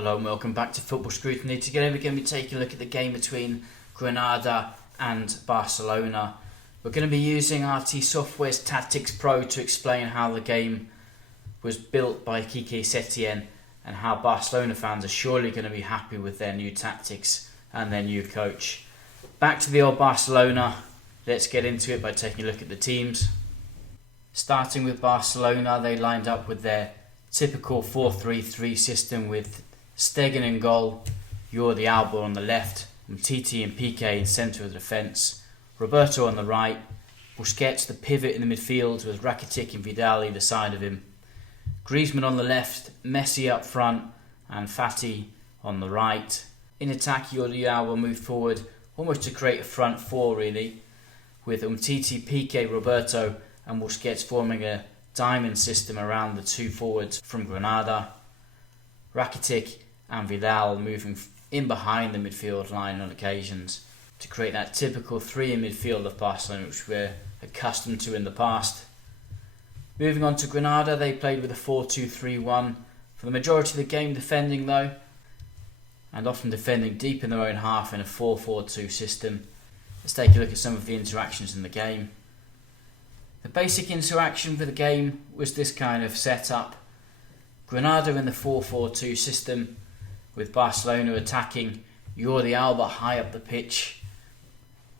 Hello and welcome back to Football Scrutiny. Today we're going to be taking a look at the game between Granada and Barcelona. We're going to be using RT Software's Tactics Pro to explain how the game was built by Quique Setién and how Barcelona fans are surely going to be happy with their new tactics and their new coach. Back to the old Barcelona. Let's get into it by taking a look at the teams. Starting with Barcelona, they lined up with their typical 4-3-3 system with Setién in goal, Jordi Alba on the left, Umtiti and Quique in centre of the defence, Roberto on the right, Busquets the pivot in the midfield with Rakitic and Vidal either side of him, Griezmann on the left, Messi up front and Fati on the right. In attack, Jordi Alba moved forward almost to create a front four really, with Umtiti, Quique, Roberto and Busquets forming a diamond system around the two forwards from Granada. Rakitic and Vidal moving in behind the midfield line on occasions to create that typical three in midfield of Barcelona which we're accustomed to in the past. Moving on to Granada, they played with a 4-2-3-1 for the majority of the game, defending though, and often defending deep in their own half in a 4-4-2 system. Let's take a look at some of the interactions in the game. The basic interaction for the game was this kind of setup. Granada in the 4-4-2 system with Barcelona attacking, Jordi Alba high up the pitch,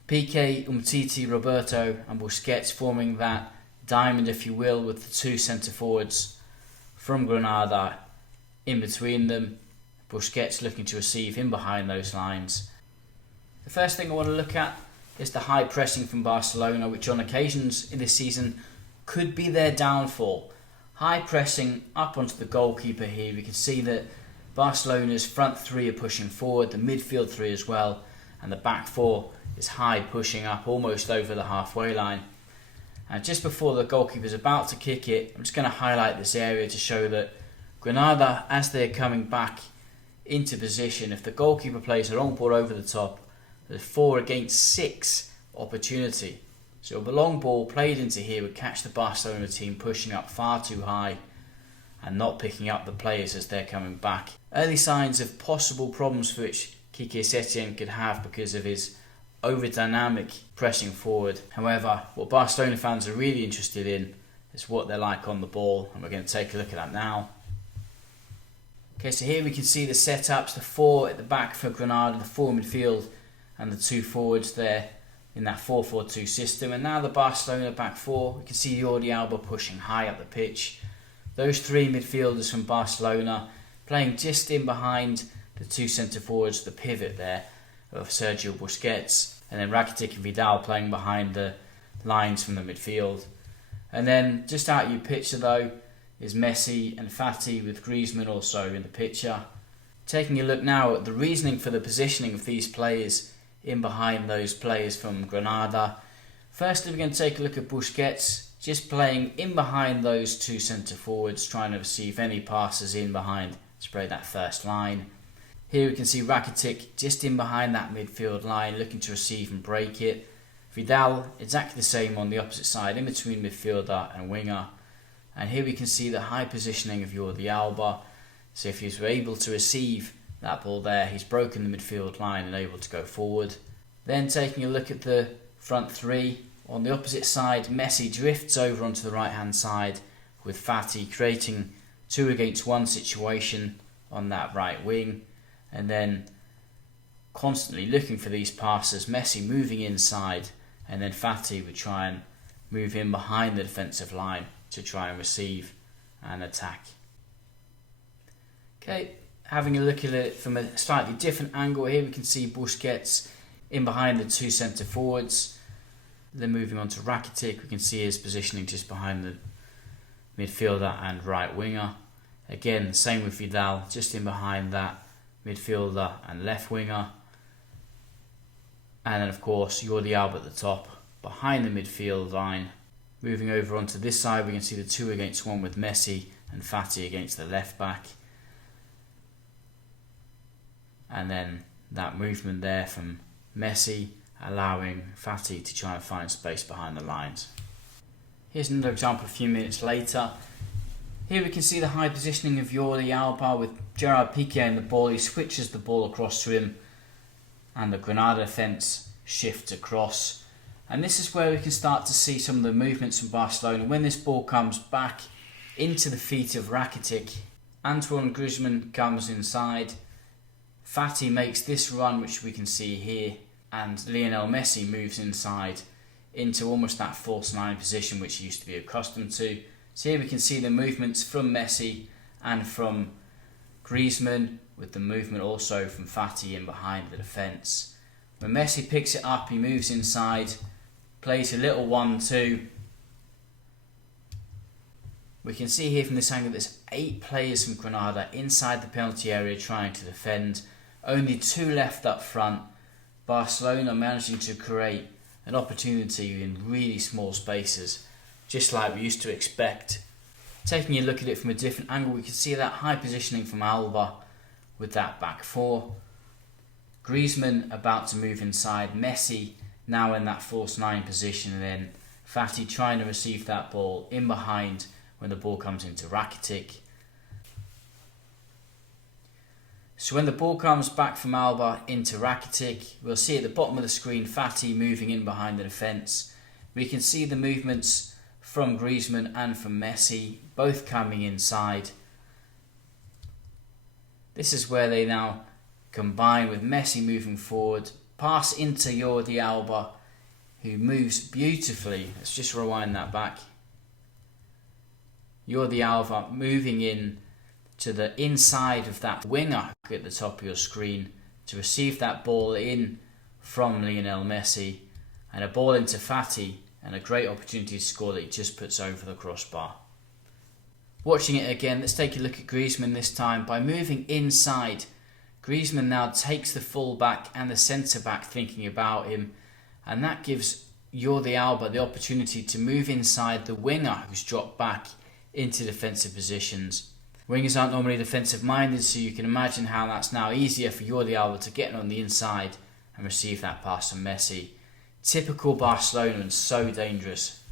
Quique, Umtiti, Roberto and Busquets forming that diamond if you will with the two centre forwards from Granada in between them, Busquets looking to receive in behind those lines. The first thing I want to look at is the high pressing from Barcelona, which on occasions in this season could be their downfall. High pressing up onto the goalkeeper here. We can see that Barcelona's front three are pushing forward, the midfield three as well, and the back four is high pushing up almost over the halfway line. And just before the goalkeeper is about to kick it, I'm just going to highlight this area to show that Granada, as they're coming back into position, if the goalkeeper plays a long ball over the top, there's 4 against 6 opportunity. So the long ball played into here would catch the Barcelona team pushing up far too high and not picking up the players as they're coming back. Early signs of possible problems for which Quique Setién could have because of his over-dynamic pressing forward. However, what Barcelona fans are really interested in is what they're like on the ball, and we're going to take a look at that now. Okay, so here we can see the setups, the 4 at the back for Granada, the 4 midfield and the 2 forwards there in that 4-4-2 system. And now the Barcelona back 4, we can see Jordi Alba pushing high up the pitch. Those 3 midfielders from Barcelona playing just in behind the 2 centre forwards, the pivot there of Sergio Busquets, and then Rakitic and Vidal playing behind the lines from the midfield. And then just out of your picture though is Messi and Fati with Griezmann also in the picture. Taking a look now at the reasoning for the positioning of these players in behind those players from Granada. Firstly, we're going to take a look at Busquets just playing in behind those 2 centre forwards, trying to receive any passes in behind to break that first line. Here we can see Rakitic just in behind that midfield line looking to receive and break it. Vidal exactly the same on the opposite side in between midfielder and winger. And here we can see the high positioning of Jordi Alba. So if he's able to receive that ball there, he's broken the midfield line and able to go forward. Then taking a look at the front 3, on the opposite side Messi drifts over onto the right hand side with Fati creating 2 against 1 situation on that right wing, and then constantly looking for these passes, Messi moving inside and then Fati would try and move in behind the defensive line to try and receive and attack. Okay, having a look at it from a slightly different angle here, we can see Busquets in behind the 2 centre forwards. Then moving on to Rakitic, we can see his positioning just behind the midfielder and right winger. Again, same with Vidal, just in behind that midfielder and left winger. And then of course Jordi Alba at the top, behind the midfield line. Moving over onto this side, we can see the 2 against 1 with Messi and Fati against the left back. And then that movement there from Messi allowing Fati to try and find space behind the lines. Here's another example a few minutes later. Here we can see the high positioning of Jordi Alba with Gerard Piqué in the ball, he switches the ball across to him, and the Granada defence shifts across. And this is where we can start to see some of the movements from Barcelona. When this ball comes back into the feet of Rakitic, Antoine Griezmann comes inside. Fati makes this run, which we can see here, and Lionel Messi moves inside into almost that false nine position which he used to be accustomed to. So here we can see the movements from Messi and from Griezmann, with the movement also from Fati in behind the defence. When Messi picks it up, he moves inside, plays a little 1-2. We can see here from this angle there's 8 players from Granada inside the penalty area trying to defend. Only 2 left up front. Barcelona managing to create an opportunity in really small spaces, just like we used to expect. Taking a look at it from a different angle, we can see that high positioning from Alba with that back 4. Griezmann about to move inside. Messi now in that false 9 position, and then Fati trying to receive that ball in behind when the ball comes into Rakitic. So when the ball comes back from Alba into Rakitic, we'll see at the bottom of the screen Fati moving in behind the defence. We can see the movements from Griezmann and from Messi, both coming inside. This is where they now combine with Messi moving forward, pass into Jordi Alba, who moves beautifully. Let's just rewind that back. Jordi Alba moving in to the inside of that winger at the top of your screen to receive that ball in from Lionel Messi, and a ball into Fati, and a great opportunity to score that he just puts over the crossbar. Watching it again, let's take a look at Griezmann this time. By moving inside, Griezmann now takes the full-back and the centre-back thinking about him, and that gives Jordi Alba the opportunity to move inside the winger who's dropped back into defensive positions. Wingers aren't normally defensive minded, so you can imagine how that's now easier for Jordi Alba to get on the inside and receive that pass from Messi. Typical Barcelona and so dangerous.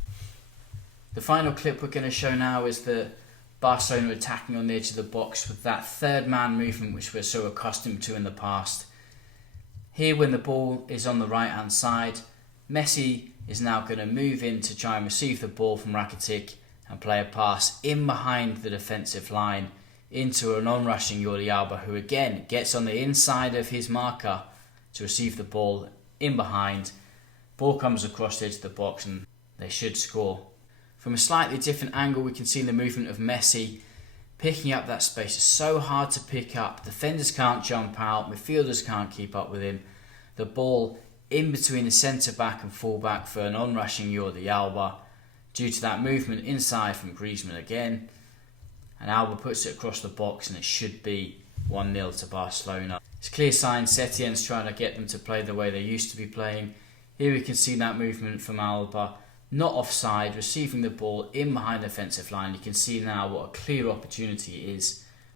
The final clip we're going to show now is the Barcelona attacking on the edge of the box with that third man movement which we're so accustomed to in the past. Here when the ball is on the right hand side, Messi is now going to move in to try and receive the ball from Rakitic and play a pass in behind the defensive line into an on-rushing Jordi Alba, who again gets on the inside of his marker to receive the ball in behind. Ball comes across the edge of the box and they should score. From a slightly different angle, we can see the movement of Messi picking up that space. It's so hard to pick up. Defenders can't jump out, midfielders can't keep up with him. The ball in between the centre-back and full-back for an on-rushing Jordi Alba, due to that movement inside from Griezmann again, and Alba puts it across the box and it should be 1-0 to Barcelona. It's clear sign Setién's trying to get them to play the way they used to be playing. Here we can see that movement from Alba, not offside, receiving the ball in behind the defensive line. You can see now what a clear opportunity it is